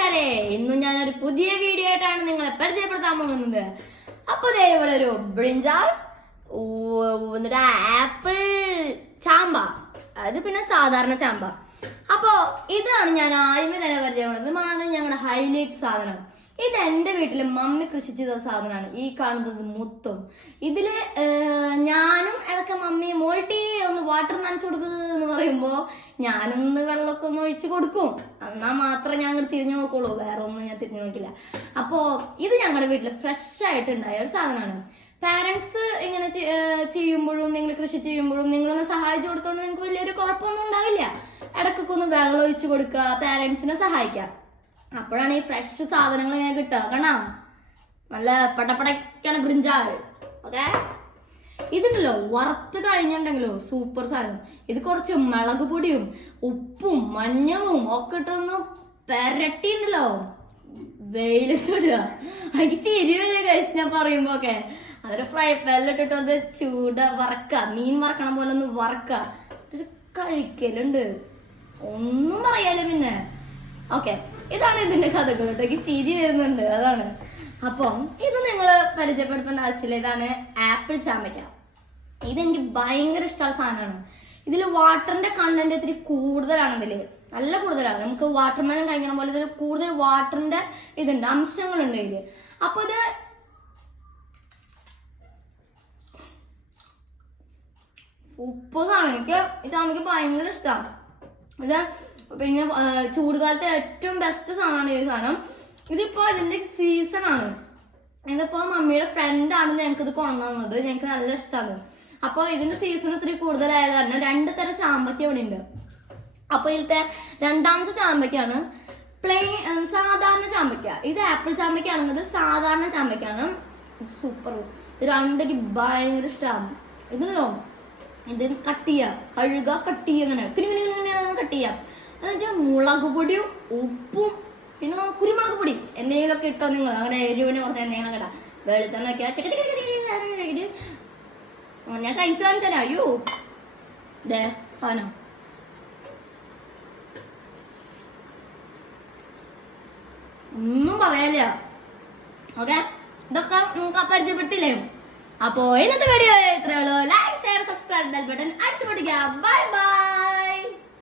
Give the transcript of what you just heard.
കൂട്ടുകാരെ, ഇന്ന് ഞാനൊരു പുതിയ വീഡിയോ ആയിട്ടാണ് നിങ്ങളെ പരിചയപ്പെടുത്താൻ പോകുന്നത്. അപ്പൊ ഇവിടെ ഒരു ബ്രിഞ്ചാൾ, എന്നിട്ട് ആപ്പിൾ ചാമ്പ, അത് പിന്നെ സാധാരണ ചാമ്പ. അപ്പോ ഇതാണ് ഞാൻ ആദ്യമേ തന്നെ പരിചയപ്പെടുന്നത്. ഞങ്ങളുടെ ഹൈലൈറ്റ് സാധനം. ഇത് എൻ്റെ വീട്ടിൽ മമ്മി കൃഷി ചെയ്ത സാധനമാണ്. ഈ കാണുന്നത് മുത്തും. ഇതില് ഞാനും ഇടയ്ക്ക് മമ്മി മോൾട്ടി ഒന്ന് വാട്ടർ നനച്ചു കൊടുക്കുക എന്ന് പറയുമ്പോൾ ഞാനൊന്ന് വെള്ളമൊക്കെ ഒന്ന് ഒഴിച്ചു കൊടുക്കും. എന്നാൽ മാത്രമേ ഞാൻ അങ്ങോട്ട് തിരിഞ്ഞു നോക്കുള്ളൂ, വേറെ ഒന്നും ഞാൻ തിരിഞ്ഞു നോക്കില്ല. അപ്പോൾ ഇത് ഞങ്ങളുടെ വീട്ടിൽ ഫ്രഷ് ആയിട്ടുണ്ടായ ഒരു സാധനമാണ്. പാരൻസ് ഇങ്ങനെ ചെയ്യുമ്പോഴും നിങ്ങൾ കൃഷി ചെയ്യുമ്പോഴും നിങ്ങളൊന്ന് സഹായിച്ചു കൊടുത്തോണ്ട് നിങ്ങൾക്ക് വലിയൊരു കുഴപ്പമൊന്നും ഉണ്ടാവില്ല. ഇടയ്ക്കൊക്കെ ഒന്ന് വെള്ളം ഒഴിച്ചു കൊടുക്കുക, പാരൻസിനെ സഹായിക്കാം. അപ്പോഴാണ് ഈ ഫ്രഷ് സാധനങ്ങൾ ഇങ്ങനെ കിട്ടുക. കാണാം, നല്ല പടപ്പടക്കാണ് ബ്രിഞ്ചാൾ. ഓക്കെ, ഇതുണ്ടല്ലോ വറുത്ത് കഴിഞ്ഞിട്ടുണ്ടെങ്കിലോ സൂപ്പർ സാധനം. ഇത് കുറച്ച് മുളക് പൊടിയും ഉപ്പും മഞ്ഞളും ഒക്കെ ഇട്ടൊന്ന് പെരട്ടിണ്ടല്ലോ വെയിലത്തിടുക. എനിക്ക് ചിരി വരെ കഴിച്ച് ഞാൻ പറയുമ്പോ ഒക്കെ അതൊരു ഫ്രൈ പാനിലിട്ടിട്ട് അത് വറക്കുക, മീൻ വറക്കണ പോലെ ഒന്ന് വറക്കുക, കഴിക്കലുണ്ട്. ഒന്നും പറയാലോ പിന്നെ. ഓക്കെ, ഇതാണ് ഇതിന്റെ കഥകൾ കേട്ടോ. എനിക്ക് ചിരി വരുന്നുണ്ട്, അതാണ്. അപ്പം ഇത് നിങ്ങൾ പരിചയപ്പെടുത്തേണ്ട ആവശ്യമില്ല. ഇതാണ് ആപ്പിൾ ചാമ്പയ്ക്ക. ഇതെനിക്ക് ഭയങ്കര ഇഷ്ടമുള്ള സാധനമാണ്. ഇതിൽ വാട്ടറിന്റെ കണ്ടന്റ് ഇത്തിരി കൂടുതലാണ്. ഇതില് നല്ല കൂടുതലാണ്. നമുക്ക് വാട്ടർ മെലൺ കഴിക്കണ പോലെ ഇതിൽ കൂടുതൽ വാട്ടറിന്റെ ഇതുണ്ട്, അംശങ്ങളുണ്ട് ഇതില്. അപ്പൊ ഇത് ഉപ്പതാണ്. എനിക്ക് ഈ ചാമ്പയ്ക്ക് ഭയങ്കര ഇഷ്ടമാണ്. ഇത് പിന്നെ ചൂടുകാലത്തെ ഏറ്റവും ബെസ്റ്റ് സാധനമാണ് ഈ സാധനം. ഇതിപ്പോ ഇതിന്റെ സീസൺ ആണ്. ഇതിപ്പോ മമ്മിയുടെ ഫ്രണ്ട് ആണ് ഞങ്ങൾക്ക് ഇത് കൊണ്ടുവന്നത്. ഞങ്ങൾക്ക് നല്ല ഇഷ്ടമാണ്. അപ്പൊ ഇതിന്റെ സീസൺ ഇത്തിരി കൂടുതലായത് കാരണം 2 തരം ചാമ്പയ്ക്ക ഇവിടെ ഉണ്ട്. അപ്പൊ ഇതിലത്തെ രണ്ടാമത്തെ ചാമ്പയ്ക്കാണ് സാധാരണ ചാമ്പയ്ക്ക. ഇത് ആപ്പിൾ ചാമ്പയ്ക്ക ആണെങ്കിൽ സാധാരണ ചാമ്പയ്ക്കാണ്. സൂപ്പർ. ഇത് രണ്ടേക്ക് ഭയങ്കര ഇഷ്ടമാണ്. ഇതിനല്ലോ ഇത് കട്ട് ചെയ്യാം, കഴുകുക, കട്ട് ചെയ്യുക, അങ്ങനെ കട്ട് ചെയ്യാം. എന്നിട്ട് മുളക് പൊടിയും ഉപ്പും പിന്നെ കുരുമുളക് പൊടി എന്തെങ്കിലുമൊക്കെ ഇട്ടോ നിങ്ങൾ. അങ്ങനെ എരിവിനെ കുറച്ച് എന്തെങ്കിലും ഇടാം. വെളിച്ചെണ്ണ വെക്കുക. ഞാൻ കഴിച്ചു കാണിച്ചാൽ അയ്യോ ഇതേ സാധനം. ഒന്നും പറയാനില്ല. ഓക്കെ, ഇതൊക്കെ നിങ്ങൾക്ക് പരിചയപ്പെടുത്തില്ലേ? അപ്പോ ഇന്നത്തെ വീഡിയോ ഇത്രയേ ഉള്ളൂ. ലൈക്ക്, ഷെയർ, സബ്സ്ക്രൈബ് ബട്ടൺ അടിച്ചു പൊട്ടിക്കുക. Bye by.